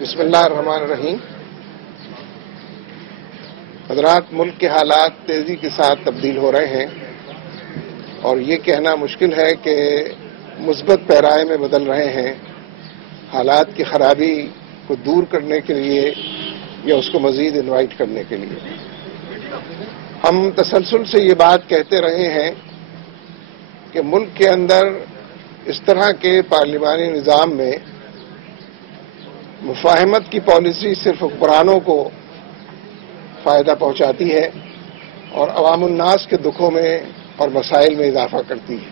بسم اللہ الرحمن الرحیم۔ حضرات، ملک کے حالات تیزی کے ساتھ تبدیل ہو رہے ہیں اور یہ کہنا مشکل ہے کہ مثبت پیرائے میں بدل رہے ہیں حالات کی خرابی کو دور کرنے کے لیے یا اس کو مزید انوائٹ کرنے کے لیے۔ ہم تسلسل سے یہ بات کہتے رہے ہیں کہ ملک کے اندر اس طرح کے پارلیمانی نظام میں مفاہمت کی پالیسی صرف حکمرانوں کو فائدہ پہنچاتی ہے اور عوام الناس کے دکھوں میں اور مسائل میں اضافہ کرتی ہے۔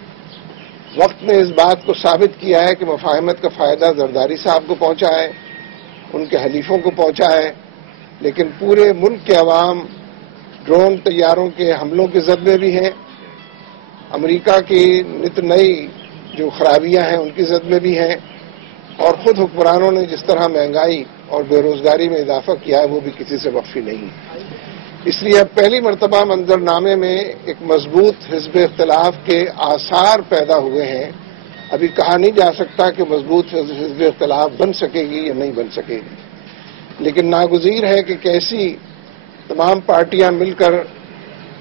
وقت نے اس بات کو ثابت کیا ہے کہ مفاہمت کا فائدہ زرداری صاحب کو پہنچا ہے، ان کے حلیفوں کو پہنچا ہے، لیکن پورے ملک کے عوام ڈرون طیاروں کے حملوں کے زد میں بھی ہیں، امریکہ کی نت نئی جو خرابیاں ہیں ان کی زد میں بھی ہیں، اور خود حکمرانوں نے جس طرح مہنگائی اور بے روزگاری میں اضافہ کیا ہے وہ بھی کسی سے مخفی نہیں۔ اس لیے اب پہلی مرتبہ منظرنامے میں ایک مضبوط حزب اختلاف کے آثار پیدا ہوئے ہیں۔ ابھی کہا نہیں جا سکتا کہ مضبوط حزب اختلاف بن سکے گی یا نہیں بن سکے گی، لیکن ناگزیر ہے کہ کیسی تمام پارٹیاں مل کر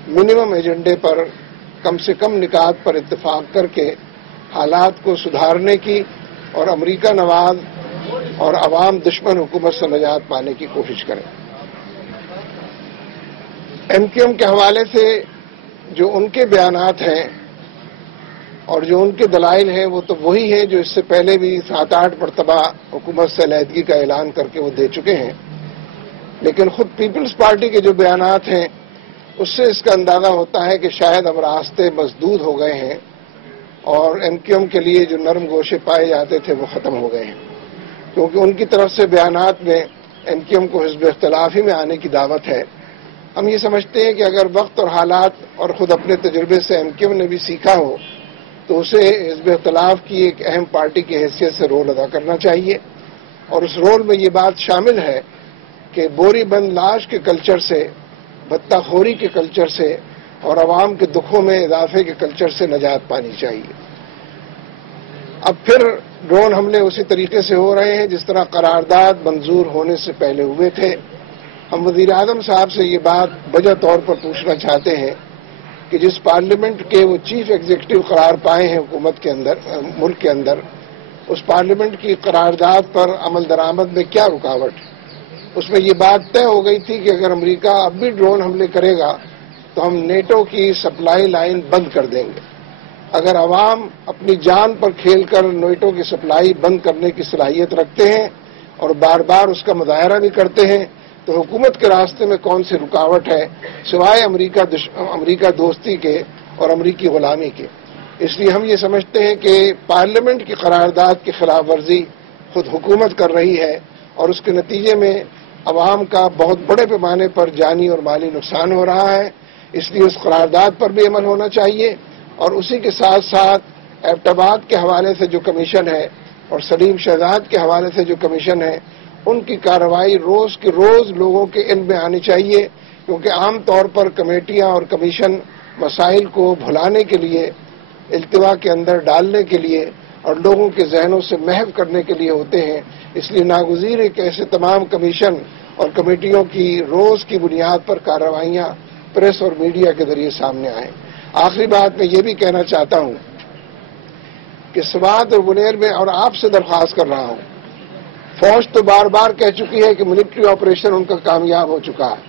منیمم ایجنڈے پر کم سے کم نکات پر اتفاق کر کے حالات کو سدھارنے کی اور امریکہ نواز اور عوام دشمن حکومت سے نجات پانے کی کوشش کریں۔ ایم کیو ایم کے حوالے سے جو ان کے بیانات ہیں اور جو ان کے دلائل ہیں وہ تو وہی ہیں جو اس سے پہلے بھی 7-8 مرتبہ حکومت سے علیحدگی کا اعلان کر کے وہ دے چکے ہیں، لیکن خود پیپلز پارٹی کے جو بیانات ہیں اس سے اس کا اندازہ ہوتا ہے کہ شاید اب راستے مسدود ہو گئے ہیں اور ایم کیو ایم کے لیے جو نرم گوشے پائے جاتے تھے وہ ختم ہو گئے ہیں، کیونکہ ان کی طرف سے بیانات میں ایم کیو ایم کو حزب اختلاف ہی میں آنے کی دعوت ہے۔ ہم یہ سمجھتے ہیں کہ اگر وقت اور حالات اور خود اپنے تجربے سے ایم کیو ایم نے بھی سیکھا ہو تو اسے حزب اختلاف کی ایک اہم پارٹی کی حیثیت سے رول ادا کرنا چاہیے، اور اس رول میں یہ بات شامل ہے کہ بوری بند لاش کے کلچر سے، بتہ خوری کے کلچر سے اور عوام کے دکھوں میں اضافے کے کلچر سے نجات پانی چاہیے۔ اب پھر ڈرون حملے اسی طریقے سے ہو رہے ہیں جس طرح قرارداد منظور ہونے سے پہلے ہوئے تھے۔ ہم وزیر اعظم صاحب سے یہ بات وجہ طور پر پوچھنا چاہتے ہیں کہ جس پارلیمنٹ کے وہ چیف ایگزیکٹو قرار پائے ہیں حکومت کے اندر، ملک کے اندر، اس پارلیمنٹ کی قرارداد پر عمل درآمد میں کیا رکاوٹ ہے؟ اس میں یہ بات طے ہو گئی تھی کہ اگر امریکہ اب بھی ڈرون حملے کرے گا تو ہم نیٹو کی سپلائی لائن بند کر دیں گے۔ اگر عوام اپنی جان پر کھیل کر نیٹو کی سپلائی بند کرنے کی صلاحیت رکھتے ہیں اور بار بار اس کا مظاہرہ بھی کرتے ہیں تو حکومت کے راستے میں کون سی رکاوٹ ہے سوائے امریکہ دوستی کے اور امریکی غلامی کے؟ اس لیے ہم یہ سمجھتے ہیں کہ پارلیمنٹ کی قرارداد کی خلاف ورزی خود حکومت کر رہی ہے اور اس کے نتیجے میں عوام کا بہت بڑے پیمانے پر جانی اور مالی نقصان ہو رہا ہے۔ اس لیے اس قرارداد پر بھی عمل ہونا چاہیے، اور اسی کے ساتھ ساتھ ایبٹ آباد کے حوالے سے جو کمیشن ہے اور سلیم شہزاد کے حوالے سے جو کمیشن ہے ان کی کارروائی روز کے روز لوگوں کے علم میں آنی چاہیے، کیونکہ عام طور پر کمیٹیاں اور کمیشن مسائل کو بھلانے کے لیے، التوا کے اندر ڈالنے کے لیے اور لوگوں کے ذہنوں سے محو کرنے کے لیے ہوتے ہیں۔ اس لیے ناگزیر ہے کہ ایسے تمام کمیشن اور کمیٹیوں کی روز کی بنیاد پر کارروائیاں پریس اور میڈیا کے ذریعے سامنے آئیں۔ آخری بات میں یہ بھی کہنا چاہتا ہوں کہ سوات اور بنیر میں، اور آپ سے درخواست کر رہا ہوں، فوج تو بار بار کہہ چکی ہے کہ ملٹری آپریشن ان کا کامیاب ہو چکا ہے۔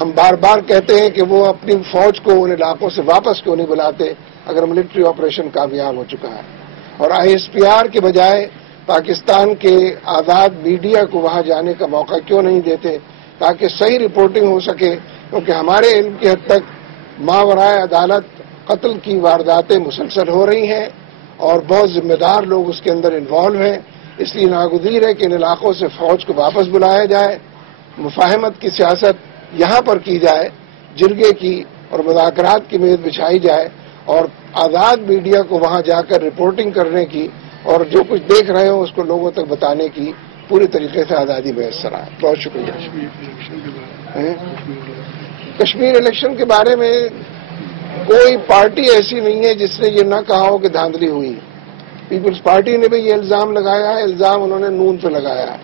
ہم بار بار کہتے ہیں کہ وہ اپنی فوج کو ان علاقوں سے واپس کیوں نہیں بلاتے اگر ملٹری آپریشن کامیاب ہو چکا ہے، اور آئی ایس پی آر کے بجائے پاکستان کے آزاد میڈیا کو وہاں جانے کا موقع کیوں نہیں دیتے تاکہ صحیح رپورٹنگ ہو سکے، کیونکہ ہمارے علم کی حد تک ماورائے عدالت قتل کی وارداتیں مسلسل ہو رہی ہیں اور بہت ذمہ دار لوگ اس کے اندر انوالو ہیں۔ اس لیے ناگزیر ہے کہ ان علاقوں سے فوج کو واپس بلایا جائے، مفاہمت کی سیاست یہاں پر کی جائے، جرگے کی اور مذاکرات کی میز بچھائی جائے، اور آزاد میڈیا کو وہاں جا کر رپورٹنگ کرنے کی اور جو کچھ دیکھ رہے ہوں اس کو لوگوں تک بتانے کی پوری طریقے سے آزادی میسر آئے۔ بہت شکریہ۔ کشمیر الیکشن کے بارے میں کوئی پارٹی ایسی نہیں ہے جس نے یہ نہ کہا ہو کہ دھاندلی ہوئی۔ پیپلز پارٹی نے بھی یہ الزام لگایا ہے، الزام انہوں نے نون پہ لگایا ہے۔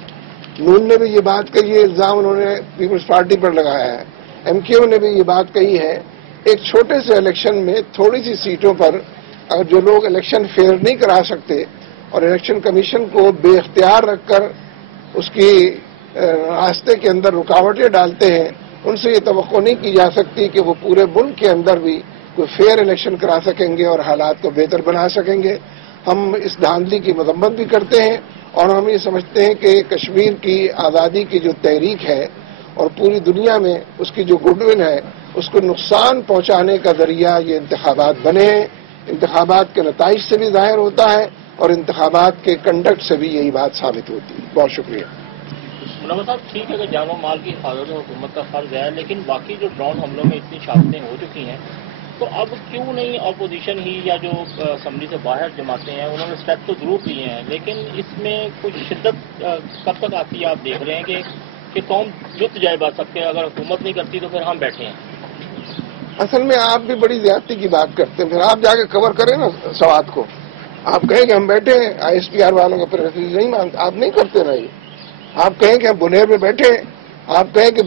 نون نے بھی یہ بات کہی ہے، الزام انہوں نے پیپلز پارٹی پر لگایا ہے، ایم کیو نے بھی یہ بات کہی ہے، ایک چھوٹے سے الیکشن میں تھوڑی سی سیٹوں پر اگر جو لوگ الیکشن فیئر نہیں کرا سکتے اور الیکشن کمیشن کو بے اختیار رکھ کر اس کی راستے کے اندر رکاوٹیں ڈالتے ہیں، ان سے یہ توقع نہیں کی جا سکتی کہ وہ پورے ملک کے اندر بھی کوئی فیئر الیکشن کرا سکیں گے اور حالات کو بہتر بنا سکیں گے۔ ہم اس دھاندلی کی مذمت بھی کرتے ہیں اور ہم یہ سمجھتے ہیں کہ کشمیر کی آزادی کی جو تحریک ہے اور پوری دنیا میں اس کی جو گڈ ول ہے اس کو نقصان پہنچانے کا ذریعہ یہ انتخابات بنے ہیں۔ انتخابات کے نتائج سے بھی ظاہر ہوتا ہے اور انتخابات کے کنڈکٹ سے بھی یہی بات ثابت ہوتی ہے۔ بہت شکریہ۔ منور صاحب، ٹھیک ہے کہ جان و مال کی حفاظت حکومت کا فرض ہے، لیکن باقی جو ڈرون حملوں میں اتنی شہادتیں ہو چکی ہیں تو اب کیوں نہیں اپوزیشن ہی یا جو اسمبلی سے باہر جماعتیں ہیں انہوں نے اسٹیپ تو ضرور لیے ہیں، لیکن اس میں کچھ شدت کب تک آتی ہے؟ آپ دیکھ رہے ہیں کہ قوم جت جائے بات سب کے، اگر حکومت نہیں کرتی تو پھر ہم بیٹھے ہیں۔ اصل میں آپ بھی بڑی زیادتی کی بات کرتے ہیں، پھر آپ جا کے کور کریں نا سوات کو، آپ کہیں کہ ہم بیٹھے ہیں، آئی ایس پی آر والوں کا پریکٹس نہیں مانتے، آپ نہیں کرتے نا یہ۔ آپ کہیں کہ ہم بنیر میں بیٹھے ہیں، آپ کہیں کہ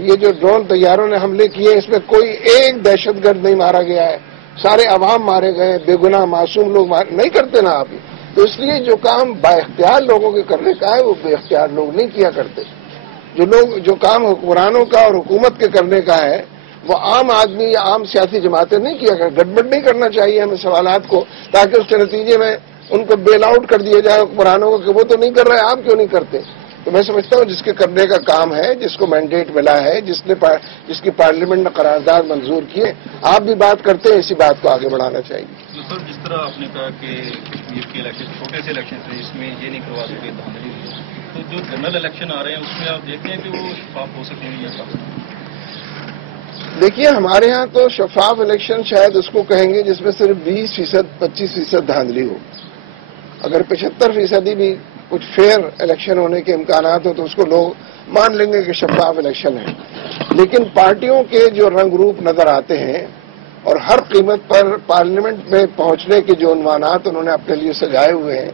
یہ جو ڈرون طیاروں نے حملے کیے اس میں کوئی ایک دہشت گرد نہیں مارا گیا ہے، سارے عوام مارے گئے، بے گناہ معصوم لوگ نہیں کرتے نا آپ۔ تو اس لیے جو کام با اختیار لوگوں کے کرنے کا ہے وہ بے اختیار لوگ نہیں کیا کرتے۔ جو کام حکمرانوں کا اور حکومت کے کرنے کا ہے وہ عام آدمی یا عام سیاسی جماعتیں نہیں کیا کرتے۔ گڑبڑ نہیں کرنا چاہیے ہمیں سوالات کو، تاکہ اس کے نتیجے میں ان کو بیل آؤٹ کر دیا جائے حکمرانوں کو کہ وہ تو نہیں کر رہے، آپ کیوں نہیں کرتے؟ تو میں سمجھتا ہوں جس کے کرنے کا کام ہے، جس کو مینڈیٹ ملا ہے، جس کی پارلیمنٹ نے قرارداد منظور کیے، آپ بھی بات کرتے ہیں، اسی بات کو آگے بڑھانا چاہیے۔ سر، جس طرح آپ نے کہا کہ یہ الیکشن چھوٹے سے الیکشن تھے، اس میں یہ نہیں کروا سکے دھاندلی ہوئی، تو جو جنرل الیکشن آ رہے ہیں اس میں آپ دیکھتے ہیں کہ وہ شفاف ہو سکیں گے یا صاف؟ دیکھیے، ہمارے ہاں تو شفاف الیکشن شاید اس کو کہیں گے جس میں صرف 20%، 25% دھاندلی ہو۔ اگر 75% بھی کچھ فیئر الیکشن ہونے کے امکانات ہو تو اس کو لوگ مان لیں گے کہ شفاف الیکشن ہے۔ لیکن پارٹیوں کے جو رنگ روپ نظر آتے ہیں اور ہر قیمت پر پارلیمنٹ میں پہنچنے کے جو عنوانات انہوں نے اپنے لیے سجائے ہوئے ہیں،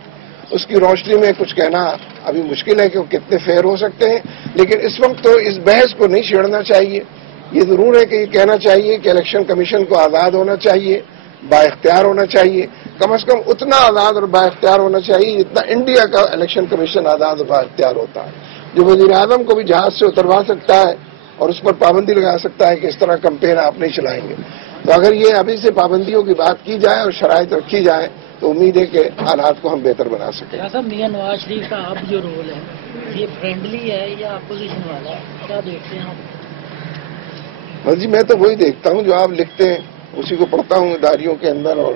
اس کی روشنی میں کچھ کہنا ابھی مشکل ہے کہ وہ کتنے فیئر ہو سکتے ہیں۔ لیکن اس وقت تو اس بحث کو نہیں چھیڑنا چاہیے۔ یہ ضرور ہے کہ یہ کہنا چاہیے کہ الیکشن کمیشن کو آزاد ہونا چاہیے، با اختیار ہونا چاہیے، کم از کم اتنا آزاد اور با اختیار ہونا چاہیے جتنا انڈیا کا الیکشن کمیشن آزاد اور با اختیار ہوتا ہے، جو وزیر اعظم کو بھی جہاز سے اتروا سکتا ہے اور اس پر پابندی لگا سکتا ہے کہ اس طرح کمپین آپ نہیں چلائیں گے۔ تو اگر یہ ابھی سے پابندیوں کی بات کی جائے اور شرائط رکھی جائے تو امید ہے کہ حالات کو ہم بہتر بنا سکیں۔ صاحب، میاں نواز شریف کا اب جو رول ہے یہ فرینڈلی ہے یا اپوزیشن والا ہے، کیا دیکھتے ہیں آپ؟ جی، میں تو وہی دیکھتا ہوں جو آپ لکھتے ہیں، اسی کو پڑھتا ہوں اداریوں کے اندر اور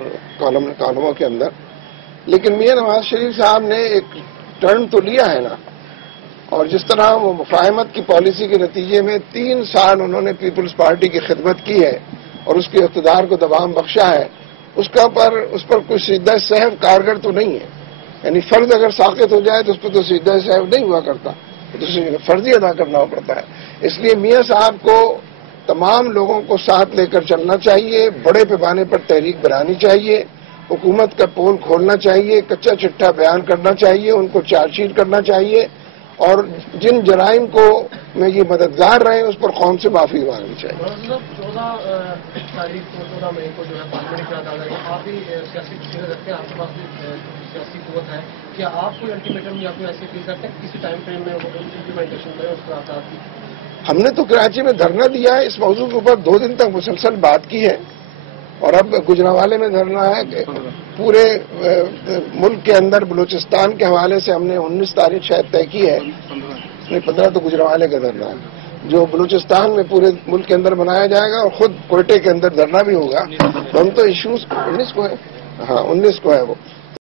کالموں کے اندر۔ لیکن میاں نواز شریف صاحب نے ایک ٹرن تو لیا ہے نا، اور جس طرح وہ مفاہمت کی پالیسی کے نتیجے میں 3 سال انہوں نے پیپلز پارٹی کی خدمت کی ہے اور اس کے اقتدار کو دوام بخشا ہے، اس پر کوئی سیدھا صحب کارگر تو نہیں ہے۔ یعنی فرض اگر ساقط ہو جائے تو اس پہ تو سیدھا صحب نہیں ہوا کرتا، تو فرض ہی ادا کرنا پڑتا ہے۔ اس لیے میاں صاحب کو تمام لوگوں کو ساتھ لے کر چلنا چاہیے، بڑے پیمانے پر تحریک بنانی چاہیے، حکومت کا پول کھولنا چاہیے، کچا چٹھا بیان کرنا چاہیے، ان کو چارج شیٹ کرنا چاہیے، اور جن جرائم کو میں یہ مددگار رہے ہیں اس پر قوم سے معافی مانگنی چاہیے۔ 14 مئی کو جو ہے پارلیمنٹ کا اندازہ ہے، آپ بھی سیاسی فکر رکھتے ہیں، آپ کے پاس بھی سیاسی قوت ہے، کیا آپ کوئی الٹیمیٹم یا کوئی ایسی اپیل کرتے ہیں کسی ٹائم فریم میں وہ امپلیمنٹیشن کریں اس پر آزاد کی؟ ہم نے تو کراچی میں دھرنا دیا ہے، اس موضوع کے اوپر 2 دن تک مسلسل بات کی ہے، اور اب گجرانوالے میں دھرنا ہے کہ پورے ملک کے اندر بلوچستان کے حوالے سے ہم نے 19 تاریخ شاید طے کی ہے، نہیں 15 تو گجرانوالے کا دھرنا ہے جو بلوچستان میں پورے ملک کے اندر منایا جائے گا، اور خود کوئٹے کے اندر دھرنا بھی ہوگا۔ ہم تو ایشوز 19 کو ہے، ہاں 19 کو ہے وہ،